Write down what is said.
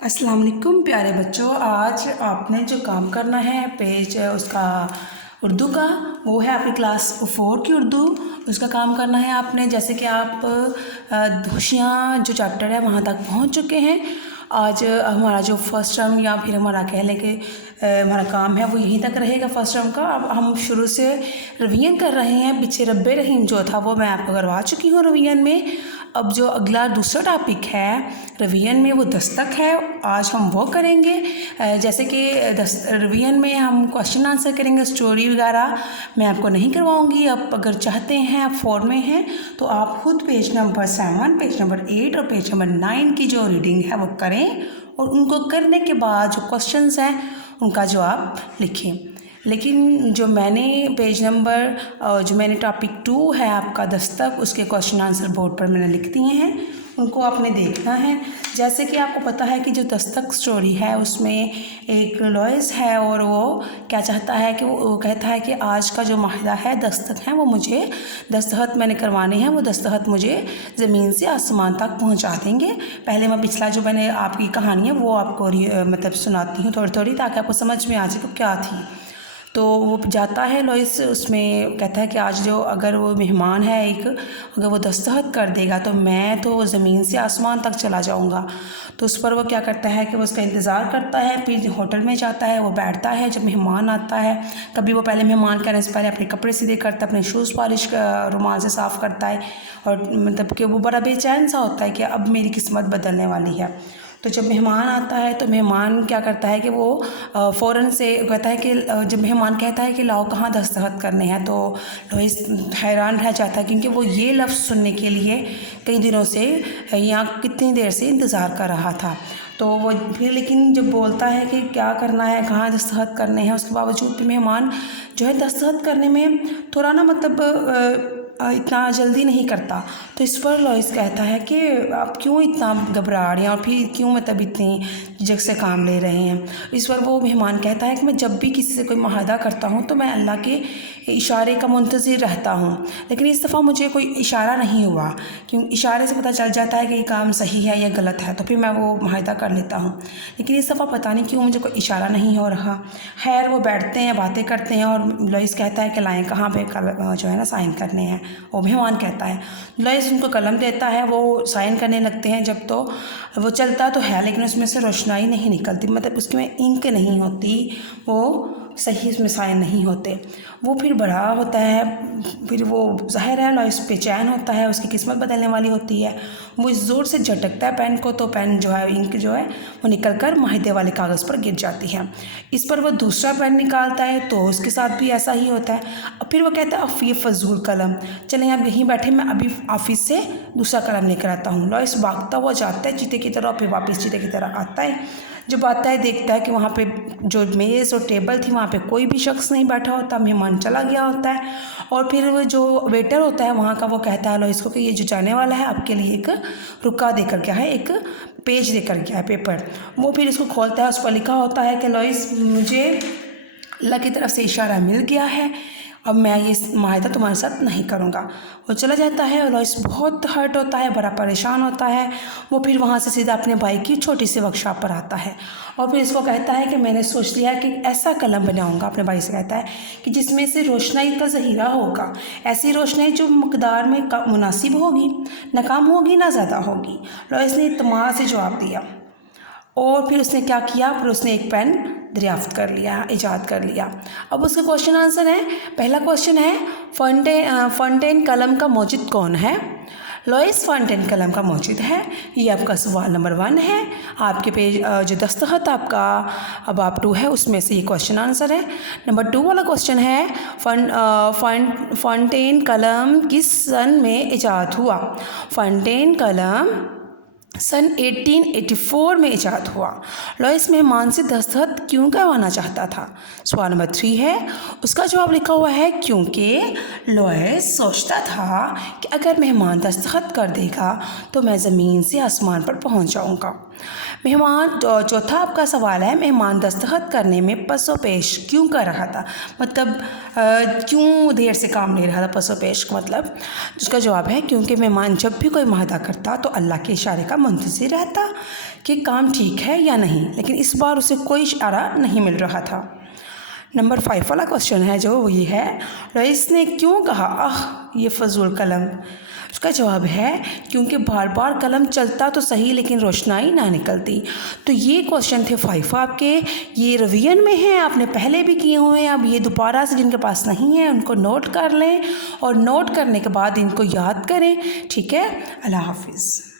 अस्सलाम वालेकुम प्यारे बच्चों। आज आपने जो काम करना है पेज उसका उर्दू का, वो है आपकी क्लास 4 की उर्दू। उसका काम करना है आपने। जैसे कि आप होशियाँ जो चैप्टर है वहाँ तक पहुँच चुके हैं। आज हमारा जो फर्स्ट टर्म या फिर हमारा कह लें कि हमारा काम है वो यहीं तक रहेगा फर्स्ट टर्म का। अब हम शुरू से रिवीजन कर रहे हैं। पीछे रब्बे रहीम जो था वो मैं आपको करवा चुकी हूँ रिवीजन में। अब जो अगला दूसरा टॉपिक है रिवीजन में वो दस्तक है, आज हम वो करेंगे। जैसे कि रिवीजन में हम क्वेश्चन आंसर करेंगे, स्टोरी वगैरह मैं आपको नहीं करवाऊंगी। आप अगर चाहते हैं, आप 4 में हैं तो आप खुद पेज नंबर 7, पेज नंबर 8 और पेज नंबर 9 की जो रीडिंग है वो करें और उनको करने के बाद जो क्वेश्चंस हैं उनका जवाब लिखें। लेकिन जो मैंने पेज नंबर जो मैंने टॉपिक 2 है आपका दस्तक, उसके क्वेश्चन आंसर बोर्ड पर मैंने लिख दिए हैं, उनको आपने देखना है। जैसे कि आपको पता है कि जो दस्तक स्टोरी है उसमें एक लॉयस है और वो क्या चाहता है कि वो कहता है कि आज का जो माहिदा है दस्तक है वो मुझे दस्तखत मैंने करवाने हैं, वो दस्तखत मुझे ज़मीन से आसमान तक पहुंचा देंगे। पहले मैं पिछला जो मैंने आपकी कहानी है वो आपको मतलब सुनाती हूँ थोड़ी थोड़ी, ताकि आपको समझ में आ जाए कि क्या थी। तो वो जाता है लॉइस, उसमें कहता है कि आज जो अगर वो मेहमान है एक, अगर वो दस्तखत कर देगा तो मैं तो ज़मीन से आसमान तक चला जाऊंगा। तो उस पर वो क्या करता है कि वो उसका इंतज़ार करता है, फिर होटल में जाता है, वो बैठता है। जब मेहमान आता है, कभी वो पहले मेहमान कहने से पहले अपने कपड़े सीधे करता है, अपने शूज़ पॉलिश रुमाल से साफ़ करता है और मतलब कि वो बड़ा बेचैन सा होता है कि अब मेरी किस्मत बदलने वाली है। तो जब मेहमान आता है तो मेहमान क्या करता है कि वो फ़ौरन से कहता है कि जब मेहमान कहता है कि लाओ कहाँ दस्तखत करने हैं, तो लॉइस हैरान रह जाता है क्योंकि वो ये लफ्ज़ सुनने के लिए कई दिनों से या कितनी देर से इंतज़ार कर रहा था। तो वो फिर लेकिन जब बोलता है कि क्या करना है, कहाँ दस्तखत करने हैं, उसके बावजूद भी मेहमान जो है दस्तखत करने में थोड़ा ना मतलब इतना जल्दी नहीं करता। तो इस पर लॉइस कहता है कि आप क्यों इतना घबरा रहे हैं और फिर क्यों मतलब इतनी झिझक से काम ले रहे हैं। इस पर वो मेहमान कहता है कि मैं जब भी किसी से कोई मुआहदा करता हूँ तो मैं अल्लाह के इशारे का मुंतज़िर रहता हूँ, लेकिन इस दफ़ा मुझे कोई इशारा नहीं हुआ। क्यों? इशारे से पता चल जाता है कि ये काम सही है या गलत है, तो फिर मैं वो मुआहदा कर लेता हूँ। लेकिन इस दफ़ा पता नहीं क्यों मुझे कोई इशारा नहीं हो रहा। खैर वो बैठते हैं, बातें करते हैं और लॉइस कहता है कि लाएँ कहाँ पे जो है ना साइन करने हैं। वो मेहमान कहता है, लॉइस उनको कलम देता है, वो साइन करने लगते हैं। जब तो वो चलता तो है लेकिन उसमें से रोशनाई नहीं निकलती, मतलब उसमें इंक नहीं होती, वो सही उसमें साइन नहीं होते। वो फिर बड़ा होता है, फिर वो ज़ाहिर है लॉइस बेचैन होता है, उसकी किस्मत बदलने वाली होती है। वो ज़ोर से झटकता है पेन को, तो पेन जो है इंक जो है वो निकल कर माहिदे वाले कागज़ पर गिर जाती है। इस पर वो दूसरा पेन निकालता है तो उसके साथ भी ऐसा ही होता है। अब फिर वो कहता है अब ये फजूल कलम, चलें आप यहीं बैठे, मैं अभी ऑफिस से दूसरा कलम लेकर आता हूँ। लॉइस भागता हुआ जाता है चीते की तरह, फिर वापस चीते की तरह आता है। जब आता है देखता है कि वहाँ पे जो मेज़ और टेबल थी वहाँ पे कोई भी शख्स नहीं बैठा होता, मेहमान चला गया होता है। और फिर वो जो वेटर होता है वहाँ का वो कहता है लॉइस को कि ये जो जाने वाला है आपके लिए एक रुका देकर गया है, एक पेज देकर गया है, पेपर। वो फिर इसको खोलता है, उस पर लिखा होता है कि लॉइस मुझे अल्लाह की तरफ से इशारा मिल गया है, अब मैं ये माहिदा तुम्हारे साथ नहीं करूँगा। वो चला जाता है और लॉइस बहुत हर्ट होता है, बड़ा परेशान होता है। वो फिर वहाँ से सीधा अपने भाई की छोटी सी वर्कशॉप पर आता है और फिर इसको कहता है कि मैंने सोच लिया है कि ऐसा कलम बनाऊँगा। अपने भाई से कहता है कि जिसमें से रोशनाई का ज़हीरा होगा, ऐसी रोशनाई जो मकदार में मुनासिब होगी, ना कम होगी ना ज़्यादा होगी। लॉइस ने इत्मीनान से जवाब दिया और फिर उसने क्या किया, फिर उसने एक पेन दरियाफ्त कर लिया, ईजाद कर लिया। अब उसका क्वेश्चन आंसर है, पहला क्वेश्चन है फॉन्टेन कलम का मौजिद कौन है। लॉइस फॉन्टेन कलम का मौजिद है। ये आपका सवाल नंबर 1 है। आपके पेज जो दस्तखत आपका अब आप 2 है उसमें से ये क्वेश्चन आंसर है। नंबर 2 वाला क्वेश्चन है फॉन्टेन कलम किस सन में ईजाद हुआ। फॉन्टेन कलम सन 1884 में ईजाद हुआ। लॉइस मेहमान से दस्तखत क्यों करवाना चाहता था। सवाल नंबर 3 है, उसका जवाब लिखा हुआ है क्योंकि लॉइस सोचता था कि अगर मेहमान दस्तखत कर देगा तो मैं ज़मीन से आसमान पर पहुंच जाऊंगा। मेहमान चौथा आपका सवाल है, मेहमान दस्तखत करने में पसो पेश क्यों कर रहा था, मतलब क्यों देर से काम ले रहा था। पसो पेश का मतलब, उसका जवाब है क्योंकि मेहमान जब भी कोई मुआहदा करता तो अल्लाह के इशारे का मुंतज़िर रहता कि काम ठीक है या नहीं, लेकिन इस बार उसे कोई इशारा नहीं मिल रहा था। नंबर 5 वाला क्वेश्चन है जो वो ये है, रईस ने क्यों कहा आह ये फजूल कलम। उसका जवाब है क्योंकि बार बार कलम चलता तो सही लेकिन रोशनाई ना निकलती। तो ये क्वेश्चन थे 5 आपके, ये रिवीजन में हैं, आपने पहले भी किए हुए हैं। अब ये दोबारा से जिनके पास नहीं है उनको नोट कर लें और नोट करने के बाद इनको याद करें। ठीक है, अल्लाह हाफिज़।